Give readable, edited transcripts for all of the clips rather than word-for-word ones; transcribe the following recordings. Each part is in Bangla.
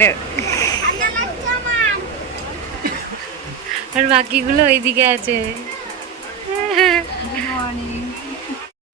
ট্রেনের। আর বাকিগুলো ওইদিকে আছে।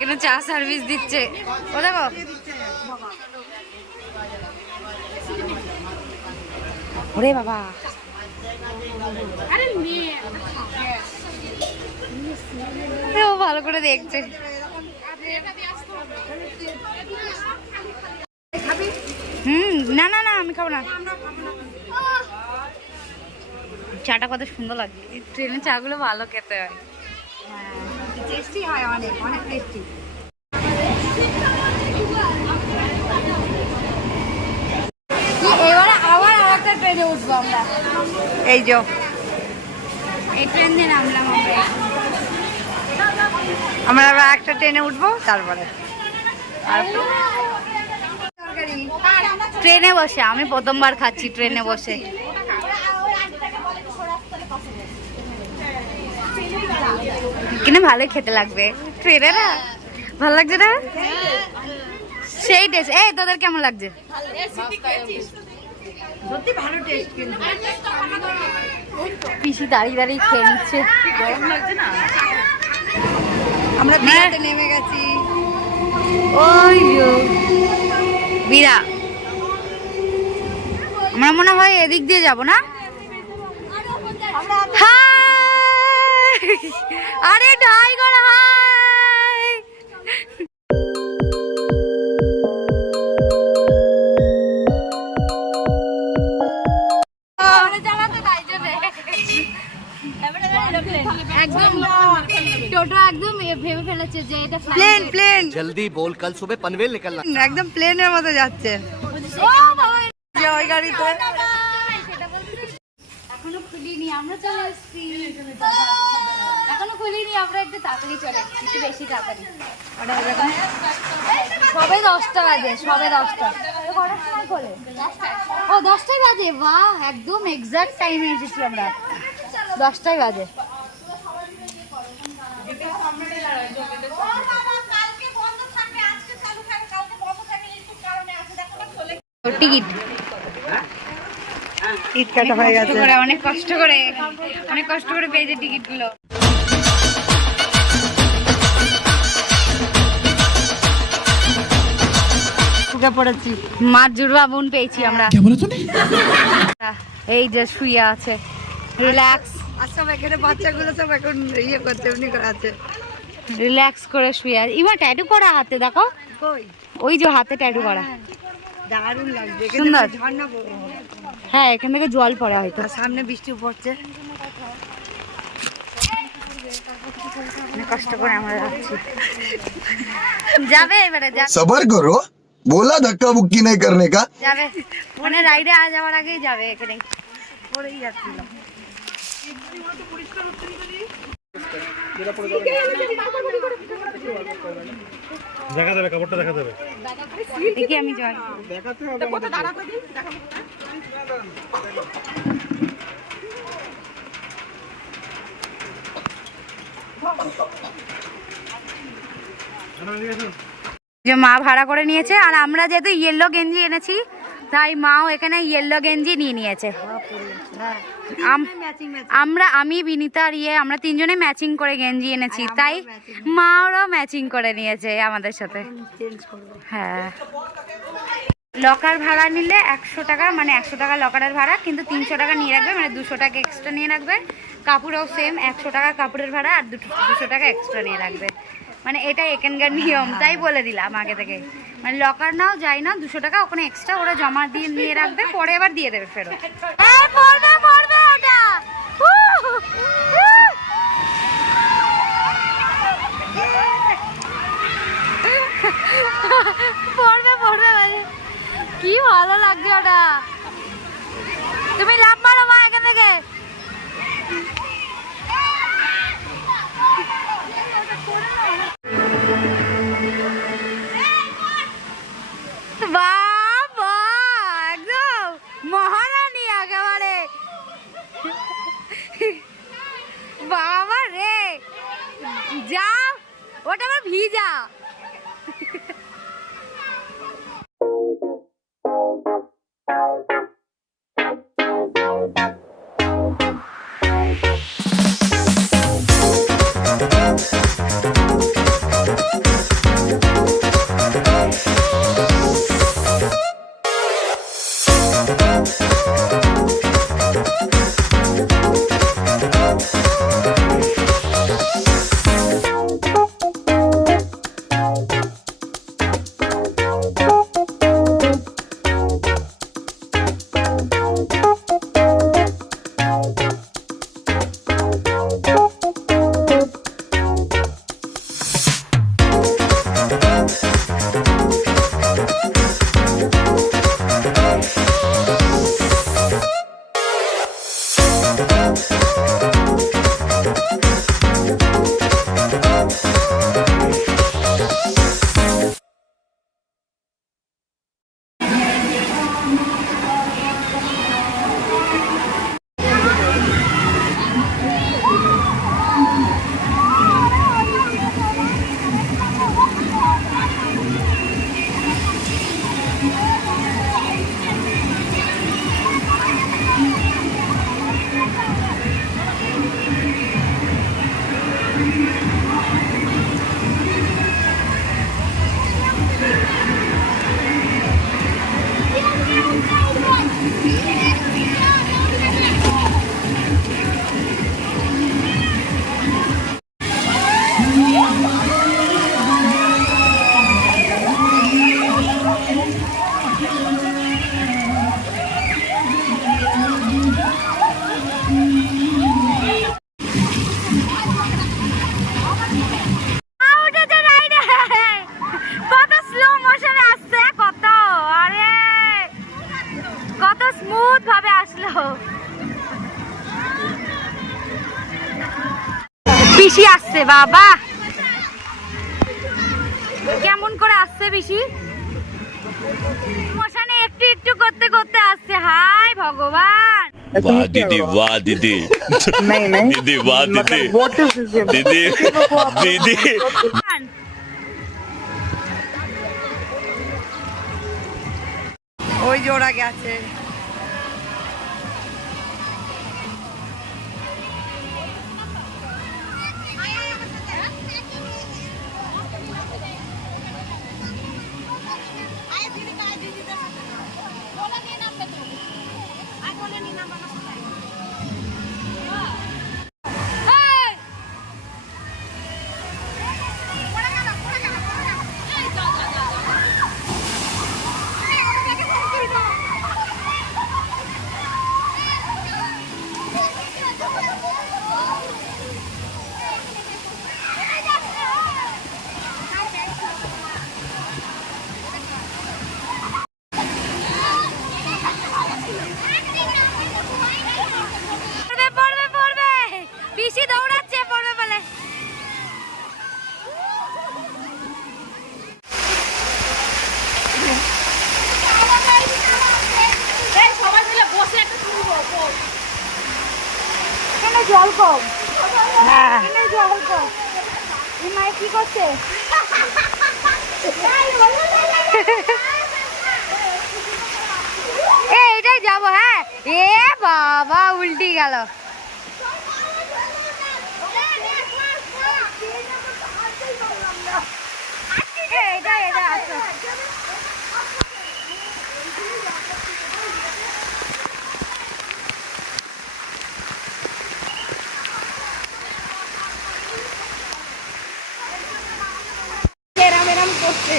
এখানে চা সার্ভিস দিচ্ছে, ও দেখো। ওরে বাবা, ও ভালো করে দেখছে। না না না, আমি খাবো না। চাটা কত সুন্দর লাগে, ট্রেনের চা গুলো ভালো খেতে হয়। টেস্টি হয়, অনেক অনেক টেস্টি। এবারে আবার আরেকটা ট্রেনে উঠবো আমরা। এই যে এই ট্রেন দিয়ে নামলাম আমরা আবার একটা ট্রেনে উঠবো, তারপরে ট্রেনে বসে। আমি প্রথমবার খাচ্ছি ট্রেনে বসে। কিনে ভালোই খেতে লাগবে ট্রেনে না? ভালো লাগছে না? সেই টেস্ট। এই তোদের কেমন লাগছে? সত্যি ভালো টেস্ট। কিন্তু পিসি দাঁড়িয়ে দাঁড়িয়ে খেয়ে নিচ্ছে। গরম লাগছে না? আমরা বিরাতে নেমে গেছি। ওই বিরা, আমরা মনে হয় এদিক দিয়ে যাব না? আরে ঢাই করা হাই। একদম টোটো একদম ভেবে ফেলেছে যে এটা প্লেন প্লেন। जल्दी बोल, कल सुबह पनवेल निकलना। একদম প্লেনের মতো যাচ্ছে। ও বাবা, যে ওই গাড়িতে এখনো খুলিনি, আমরা চলে এসেছি। এখনো খুলিনি, আমরা একটু তাড়াতাড়ি চলে এসেছি, একটু বেশি তাড়াতাড়ি। সবে 10টা বাজে, সবে 10টা। কটার সময় খোলে? ও 10টাই বাজে। বাহ, একদম এক্সাক্ট টাইমে এসেছি আমরা। 10টাই বাজে। টিকিট টিকিট কাটা হয়ে গেছে। অনেক কষ্ট করে পেয়েছে টিকিট গুলো। পড়েছি মার জুড়বা বোন পেয়েছি আমরা। এই যে শুয়ে আছে, রিল্যাক্স। আর সব এখানে বাচ্চাগুলো সব এখন ইয়ে করছে, এমনি করে আছে, রিল্যাক্স করে শুয়ে আছে। ইমা ট্যাটু করা হাতে, দেখো কই ওই যে হাতে ট্যাটু করা। দারুণ লাগছে। সুন্দর। ঝর্ণা পড়ে, হ্যাঁ, এখান থেকে জল পড়ে হয়তো। আর সামনে বৃষ্টি পড়ছে। অনেক কষ্ট করে আমরা যাচ্ছি। যাবে এবারে, सबर करो, बोला धक्का बुक्की नहीं करने का। যাবে মানে রাইডে যাওয়ার আগেই যাবে। এখানে পড়েই যাচ্ছিলাম। দেখা যাবে, কাপড়টা দেখা যাবে। দেখি আমি যাই। যে মা ভাড়া করে নিয়েছে, আর আমরা যেহেতু ইয়েলো গেঞ্জি এনেছি তাই মাও এখানে ইয়েলো গেঞ্জি নিয়ে নিয়েছে। আমি বিনীতা আর আমরা তিনজনে ম্যাচিং করে গেঞ্জি এনেছি, তাই মাও ম্যাচিং করে নিয়েছে আমাদের সাথে। হ্যাঁ, লকার ভাড়া নিলে 100 টাকা, মানে 100 টাকা লকারের ভাড়া, কিন্তু 300 টাকা নিয়ে রাখবে, মানে 200 টাকা এক্সট্রা নিয়ে রাখবে। কাপড়ও সেম, 100 টাকা কাপড়ের ভাড়া আর 200 টাকা এক্সট্রা নিয়ে রাখবে। মানে এটা এখানকার নিয়ম, তাই বলে দিলাম আগে থেকে। মানে লকার নাও যাই না, 200 টাকা ওখানে এক্সট্রা ওরা জমা দিয়ে নিয়ে রাখবে, পরে আবার দিয়ে দেবে ফেরত। কি ভালো লাগছে ওটা। তুমি লাভ মারো মা এখান থেকে। বাবা, একদম মহারানী একেবারে। বাবা রে, যা ওটা আবার ভিজা। পিসি আসছে বাবা, কেমন করে আসছে পিসি, মশানে একটু একটু করতে করতে আসছে। হাই ভগবান, वाह दीदी वाह दीदी दीदी वाह दीदी दीदी दीदी ওই যে ওরা গেছে। পিসি দৌড়াচ্ছে পড়বে বলে। এখানে জল কম, এখানে জল কম। এই মায়ে কি করছে? এইটাই যাবো। হ্যাঁ, এ বাবা উল্টি গেল।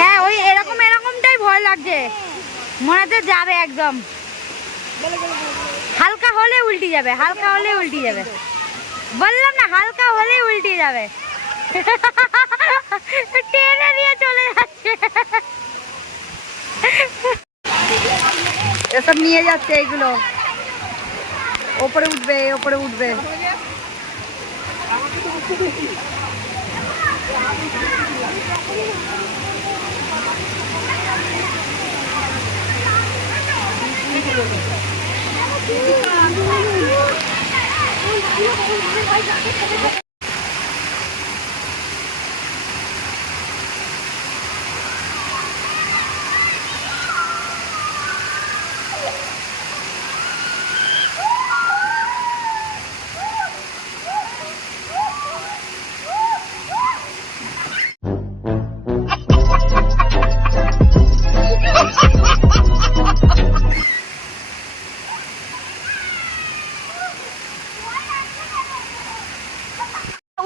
হ্যাঁ, ওই এরকম এরকমটাই ভয় লাগছে, মনে হচ্ছে যাবে একদম। হালকা হলে উল্টি যাবে, হালকা হলে উল্টি যাবে, বললাম না হালকা হলে উল্টি যাবে। টেনে নিয়ে চলে যাচ্ছে, এসব নিয়ে যাচ্ছে, এইগুলো ওপরে উঠবে, ওপরে উঠবে।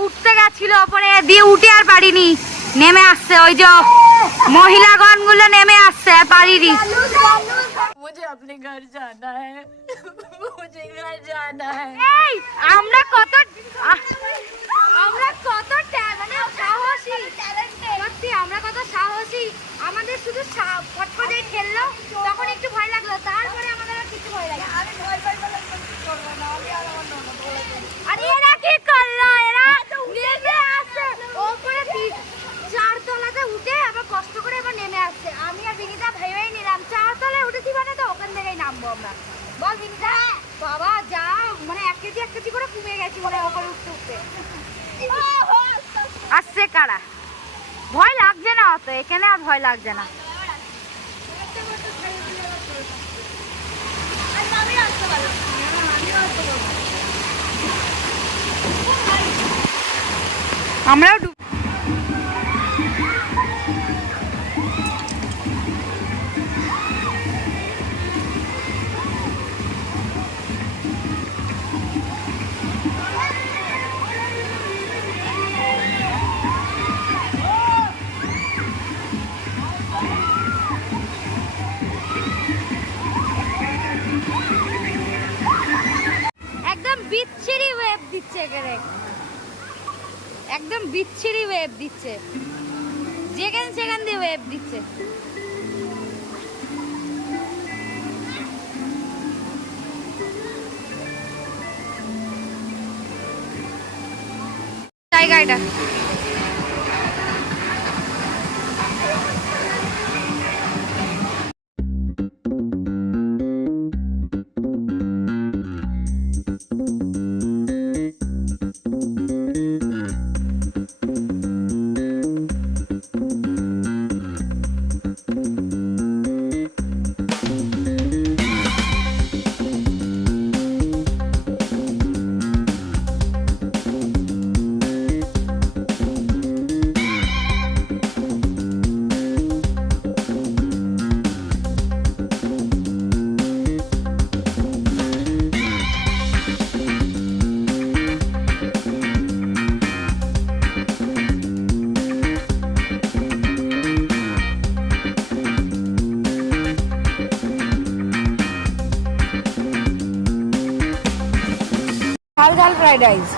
উঠতে গেছিল ওপরে দিয়ে উঠে আর পারিনি, নেমে আসছে। ওই যে মহিলাগণ গুলো নেমে আসছে, আর পারিনি। এই, আমরা কত মানে সাহসী, সত্যি আমরা কত সাহসী। আমাদের শুধু ফটফটে খেললো, তখন একটু ভয় লাগলো, তারপরে আমাদের আর কিছু ভয় লাগে। আর এরা কি করলো, এরা নেমে আসছে ওপরে, 4 তলাতে উঠে আবার কষ্ট করে আবার নেমে আসছে। আমি আর বিনিতা ভেবেই নিলাম 4 তলায় উঠেছি মানে তো ওখান থেকেই নামবো আমরা। বল বিনিতা, বাবা যা মানে 1 কেজি করে কমে গেছি মনে হয় ওপরে উঠতে উঠতে। আসছে কারা, ভয় লাগছে না অত, এখানে আর ভয় লাগছে না। আমরাও একদম বিচ্ছিরি ওয়েভ দিচ্ছে এখানে, একদম বিচ্ছিরি ওয়েভ দিচ্ছে, যেখানে সেখান দিয়ে ওয়েভ দিচ্ছে। জায়গা এটা। ঝাল ঝাল ফ্রাইড রাইস।